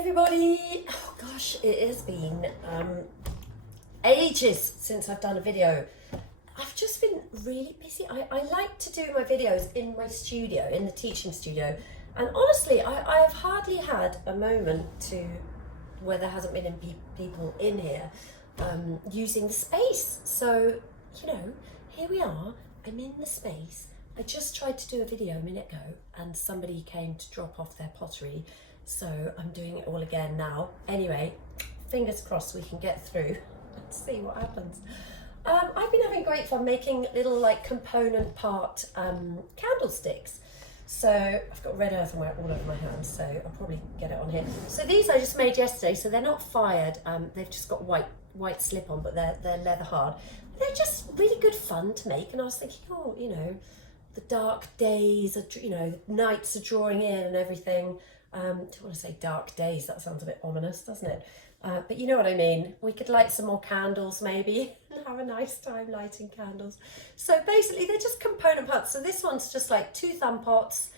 everybody. Oh gosh, it has been ages since I've done a video. I've just been really busy. I like to do my videos in my studio, in the teaching studio, and honestly I have hardly had a moment to where there hasn't been people in here using the space. So, you know, here we are, I'm in the space. I just tried to do a video a minute ago and somebody came to drop off their pottery, so I'm doing it all again now. Anyway, fingers crossed we can get through. Let's see what happens. I've been having great fun making little like component part candlesticks. So I've got red earthenware all over my hands, so I'll probably get it on here. So these I just made yesterday, so they're not fired. They've just got white slip on, but they're leather hard. They're just really good fun to make, and I was thinking, oh, you know, the dark days are, you know, nights are drawing in and everything. I don't want to say dark days, that sounds a bit ominous, doesn't it? But you know what I mean. We could light some more candles maybe and have a nice time lighting candles. So basically they're just component parts. So this one's just like 2 thumb pots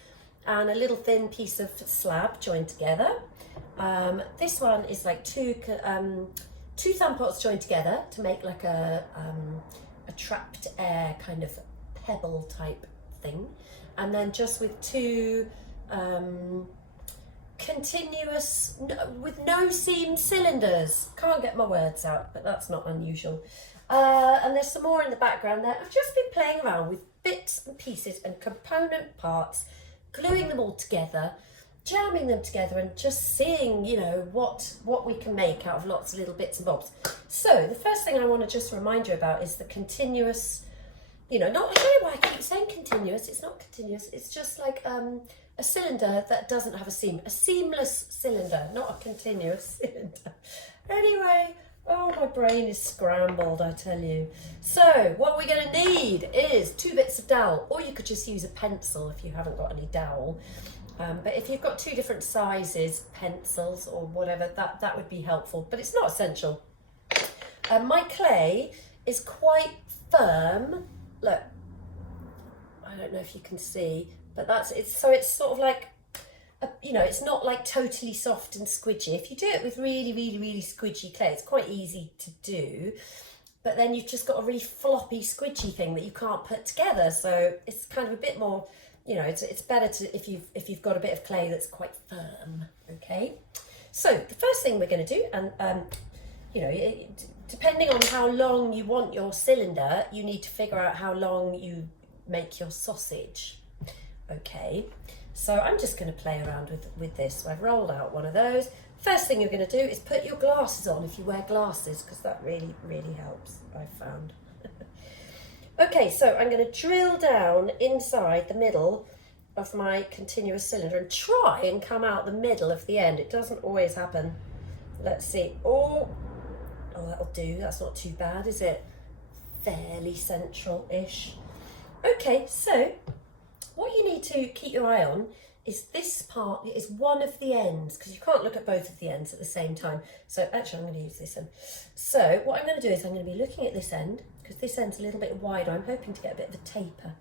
and a little thin piece of slab joined together. This one is like two thumb pots joined together to make like a trapped air kind of pebble type thing. And then just with 2 continuous, with no seam cylinders. Can't get my words out, but that's not unusual. And there's some more in the background there. I've just been playing around with bits and pieces and component parts, gluing them all together, jamming them together, and just seeing, you know, what we can make out of lots of little bits and bobs. So the first thing I want to just remind you about is the continuous, you know, not, I don't know why I keep saying continuous, it's not continuous, it's just like a cylinder that doesn't have a seam, a seamless cylinder, not a continuous cylinder. Anyway, oh, my brain is scrambled, I tell you. So what we're going to need is 2 bits of dowel, or you could just use a pencil if you haven't got any dowel. But if you've got 2 different sizes, pencils or whatever, that would be helpful, but it's not essential. My clay is quite firm. Look, I don't know if you can see, but it's sort of like, you know, it's not like totally soft and squidgy. If you do it with really, really, really squidgy clay, it's quite easy to do, but then you've just got a really floppy, squidgy thing that you can't put together. So it's kind of a bit more, you know, it's better to if you've got a bit of clay that's quite firm. Okay, so the first thing we're going to do, and you know, depending on how long you want your cylinder, you need to figure out how long you make your sausage. Okay, so I'm just going to play around with this. So I've rolled out one of those. First thing you're going to do is put your glasses on if you wear glasses, because that really, really helps, I've found. Okay, so I'm going to drill down inside the middle of my continuous cylinder and try and come out the middle of the end. It doesn't always happen. Let's see. Oh, that'll do. That's not too bad, is it? Fairly central-ish. Okay, so what you need to keep your eye on is this part is one of the ends, because you can't look at both of the ends at the same time. So actually I'm going to use this end. So what I'm going to do is I'm going to be looking at this end, because this end's a little bit wider. I'm hoping to get a bit of a taper.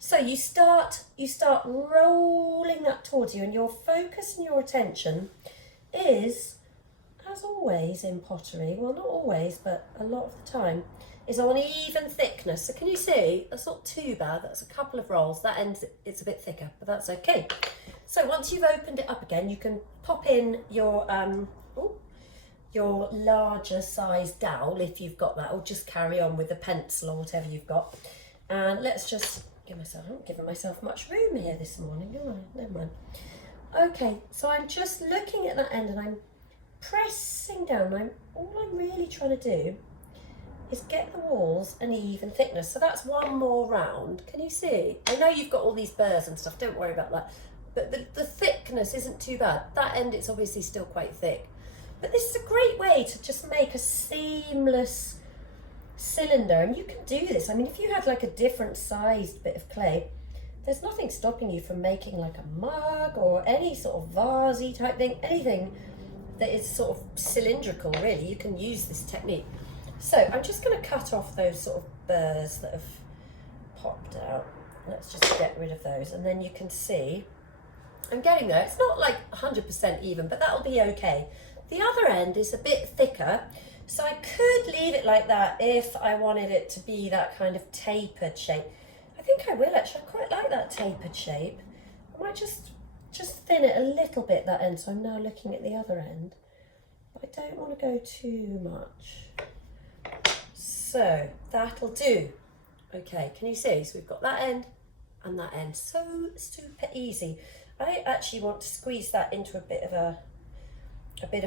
So you start rolling that towards you, and your focus and your attention is, as always in pottery, well, not always, but a lot of the time, is on even thickness. So can you see? That's not too bad. That's a couple of rolls. That end, it's a bit thicker, but that's okay. So once you've opened it up again, you can pop in your larger size dowel if you've got that, or just carry on with a pencil or whatever you've got. And let's just give myself, I'm giving myself much room here this morning, am I? Never mind. Okay, so I'm just looking at that end and I'm pressing down. All I'm really trying to do is get the walls an even thickness. So that's one more round. Can you see? I know you've got all these burrs and stuff, don't worry about that. But the thickness isn't too bad. That end, it's obviously still quite thick. But this is a great way to just make a seamless cylinder. And you can do this. I mean, if you had like a different sized bit of clay, there's nothing stopping you from making like a mug or any sort of vasey type thing, anything that is sort of cylindrical, really. You can use this technique. So I'm just going to cut off those sort of burrs that have popped out. Let's just get rid of those. And then you can see I'm getting there. It's not like 100% even, but that'll be okay. The other end is a bit thicker, so I could leave it like that if I wanted it to be that kind of tapered shape. I think I will actually. I quite like that tapered shape. I might just thin it a little bit, that end, so I'm now looking at the other end. But I don't want to go too much. So that'll do. Okay, can you see? So we've got that end and that end. So super easy. I actually want to squeeze that into a bit of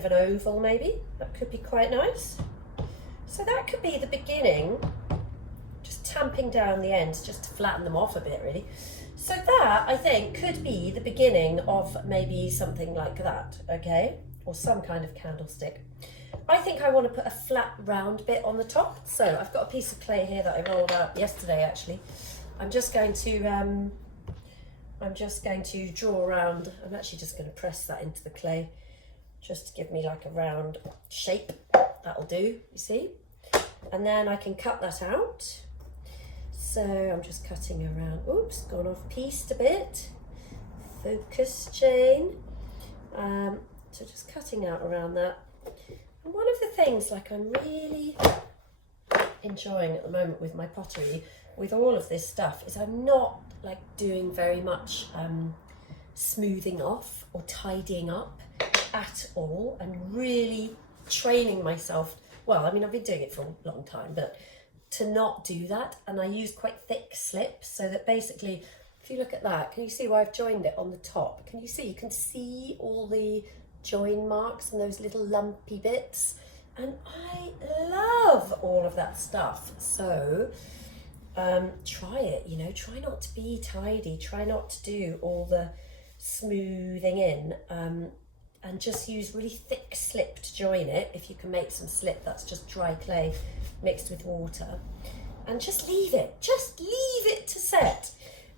an oval maybe. That could be quite nice. So that could be the beginning, just tamping down the ends just to flatten them off a bit really. So that, I think, could be the beginning of maybe something like that, okay? Or some kind of candlestick. I think I want to put a flat round bit on the top. So I've got a piece of clay here that I rolled out yesterday actually. I'm just going to draw around. I'm actually just going to press that into the clay just to give me like a round shape. That'll do, you see? And then I can cut that out. So I'm just cutting around. Oops, gone off pieced a bit. Focus, Jane. So just cutting out around that. And one of the things like I'm really enjoying at the moment with my pottery, with all of this stuff, is I'm not like doing very much smoothing off or tidying up at all. I'm really training myself. Well, I mean, I've been doing it for a long time, but to not do that. And I use quite thick slips so that basically, if you look at that, can you see where I've joined it on the top? Can you see? You can see all the join marks and those little lumpy bits. And I love all of that stuff. So try it, you know, try not to be tidy, try not to do all the smoothing in, and just use really thick slip to join it. If you can make some slip, that's just dry clay mixed with water, and just leave it to set,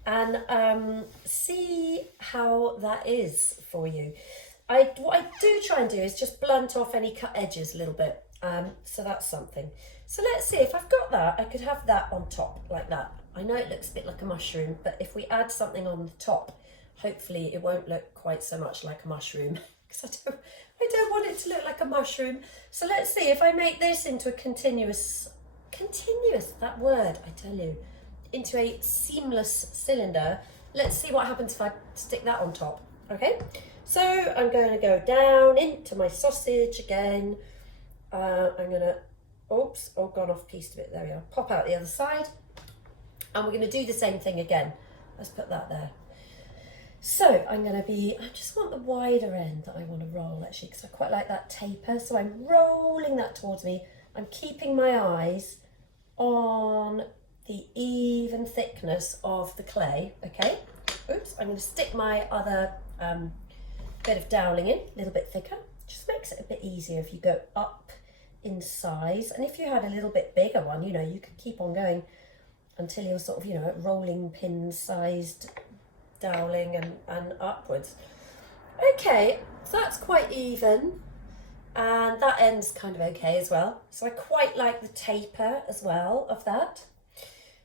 and see how that is for you. What I do try and do is just blunt off any cut edges a little bit, so that's something. So let's see, if I've got that, I could have that on top like that. I know it looks a bit like a mushroom, but if we add something on the top, hopefully it won't look quite so much like a mushroom, because I don't want it to look like a mushroom. So let's see, if I make this into a continuous, that word, I tell you, into a seamless cylinder, let's see what happens if I stick that on top, okay? So I'm going to go down into my sausage again. I'm going to, oops, oh, gone off piece of it, there we are. Pop out the other side. And we're going to do the same thing again. Let's put that there. So I just want the wider end that I want to roll actually, because I quite like that taper. So I'm rolling that towards me. I'm keeping my eyes on the even thickness of the clay, okay? Oops, I'm going to stick my other bit of doweling in, a little bit thicker. Just makes it a bit easier if you go up in size. And if you had a little bit bigger one, you know, you could keep on going until you're sort of, you know, at rolling pin sized doweling and upwards. Okay, so that's quite even. And that end's kind of okay as well. So I quite like the taper as well of that.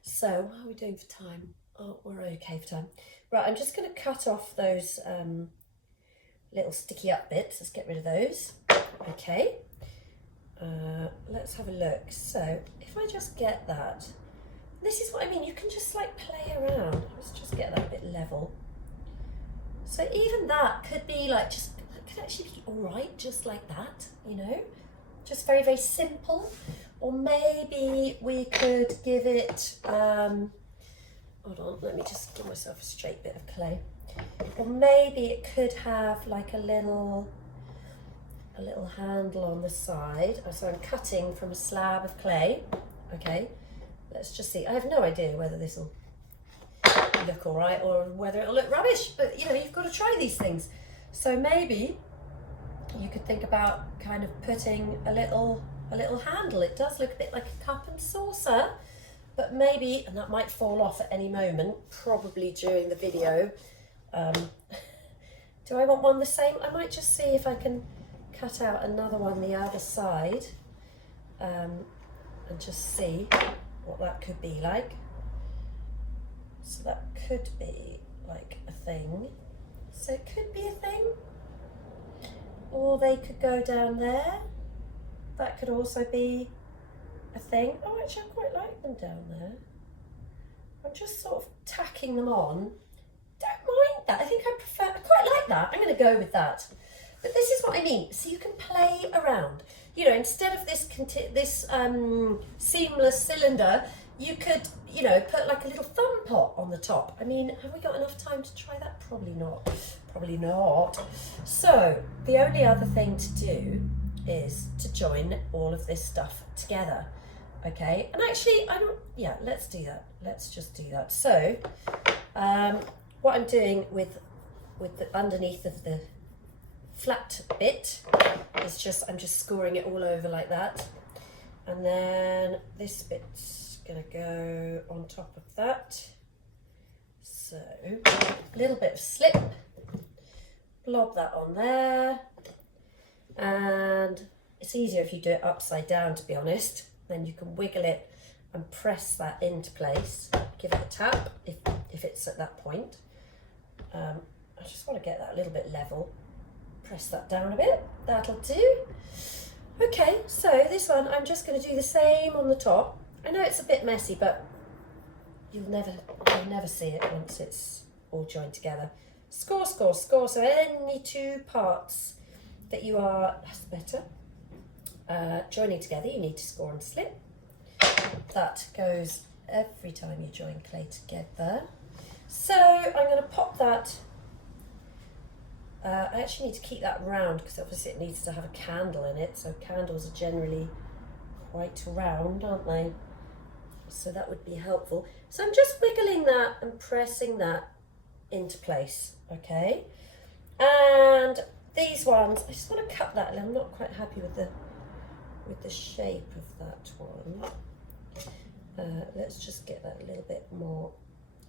So how are we doing for time? Oh, we're okay for time. Right, I'm just going to cut off those little sticky up bits. Let's get rid of those. Okay. Let's have a look. So if I just get that, this is what I mean, you can just like play around. Let's just get that a bit level. So even that could be like, just, that could actually be all right, just like that, you know, just very, very simple. Or maybe we could give it, hold on, let me just give myself a straight bit of clay. Or maybe it could have like a little handle on the side. So I'm cutting from a slab of clay. Okay, let's just see. I have no idea whether this will look all right or whether it'll look rubbish, but you know, you've got to try these things. So maybe you could think about kind of putting a little handle. It does look a bit like a cup and saucer, but maybe, and that might fall off at any moment, probably during the video. Do I want one the same? I might just see if I can cut out another one the other side, and just see what that could be like. So that could be like a thing. So it could be a thing. Or they could go down there. That could also be a thing. Oh, actually, I quite like them down there. I'm just sort of tacking them on. Don't mind that. I think I quite like that. I'm going to go with that. But this is what I mean. So you can play around. You know, instead of this seamless cylinder, you could, you know, put like a little thumb pot on the top. I mean, have we got enough time to try that? Probably not. Probably not. So the only other thing to do is to join all of this stuff together. Okay, and actually, let's do that. Let's just do that. So what I'm doing with the underneath of the flat bit is I'm just scoring it all over like that, and then this bit's gonna go on top of that. So a little bit of slip, blob that on there, and it's easier if you do it upside down, to be honest. Then you can wiggle it and press that into place. Give it a tap if it's at that point. I just want to get that a little bit level. Press that down a bit. That'll do. Okay, so this one I'm just going to do the same on the top. I know it's a bit messy, but you'll never see it once it's all joined together. Score, score, score. So any two parts that you are, that's better, joining together, you need to score and slip. That goes every time you join clay together. So I'm going to pop that. I actually need to keep that round because obviously it needs to have a candle in it. So candles are generally quite round, aren't they? So that would be helpful. So I'm just wiggling that and pressing that into place, okay? And these ones, I just want to cut that. I'm not quite happy with the shape of that one. Let's just get that a little bit more.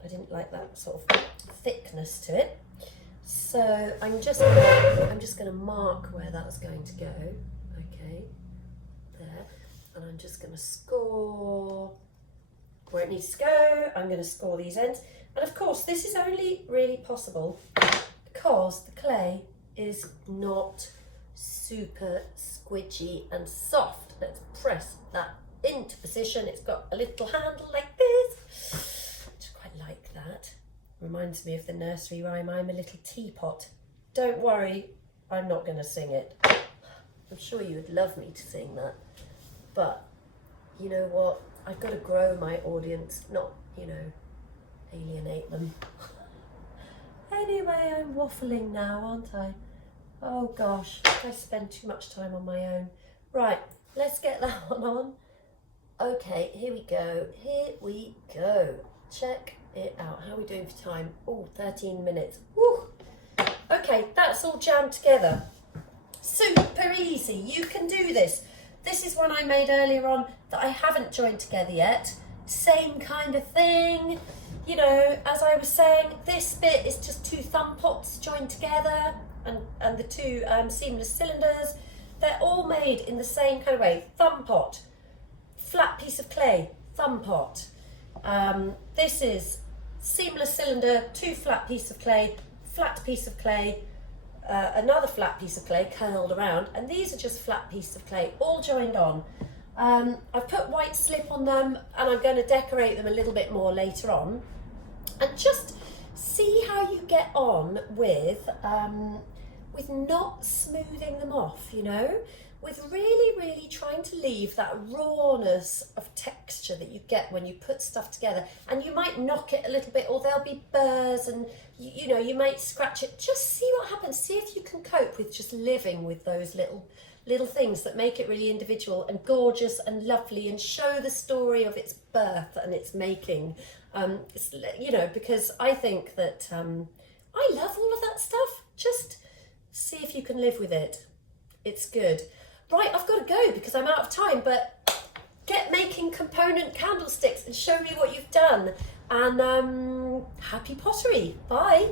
I didn't like that sort of thickness to it. So I'm just going to mark where that's going to go. Okay, there. And I'm just going to score where it needs to go. I'm going to score these ends. And of course, this is only really possible because the clay is not super squidgy and soft. Let's press that into position. It's got a little handle like this. I just quite like that. Reminds me of the nursery rhyme, I'm a little teapot. Don't worry, I'm not going to sing it. I'm sure you would love me to sing that. But you know what? I've got to grow my audience, not, you know, alienate them. Anyway, I'm waffling now, aren't I? Oh gosh, I spend too much time on my own. Right, let's get that one on. Okay, here we go. Here we go. Check it out. How are we doing for time? Oh, 13 minutes. Woo. Okay, that's all jammed together. Super easy. You can do this. This is one I made earlier on that I haven't joined together yet. Same kind of thing. You know, as I was saying, this bit is just two thumb pots joined together, and the two seamless cylinders. They're all made in the same kind of way. Thumb pot, flat piece of clay, thumb pot. This is seamless cylinder, two flat piece of clay, flat piece of clay, another flat piece of clay curled around, and these are just flat pieces of clay all joined on. I've put white slip on them, and I'm going to decorate them a little bit more later on, and just see how you get on with not smoothing them off, you know, with really trying to leave that rawness of texture that you get when you put stuff together. And you might knock it a little bit, or there'll be burrs, and you know, you might scratch it. Just see what happens. See if you can cope with just living with those little things that make it really individual and gorgeous and lovely, and show the story of its birth and its making. You know, because I think that I love all of that stuff. Just see if you can live with it. It's good. Right, I've got to go because I'm out of time, but get making component candlesticks and show me what you've done. And happy pottery. Bye.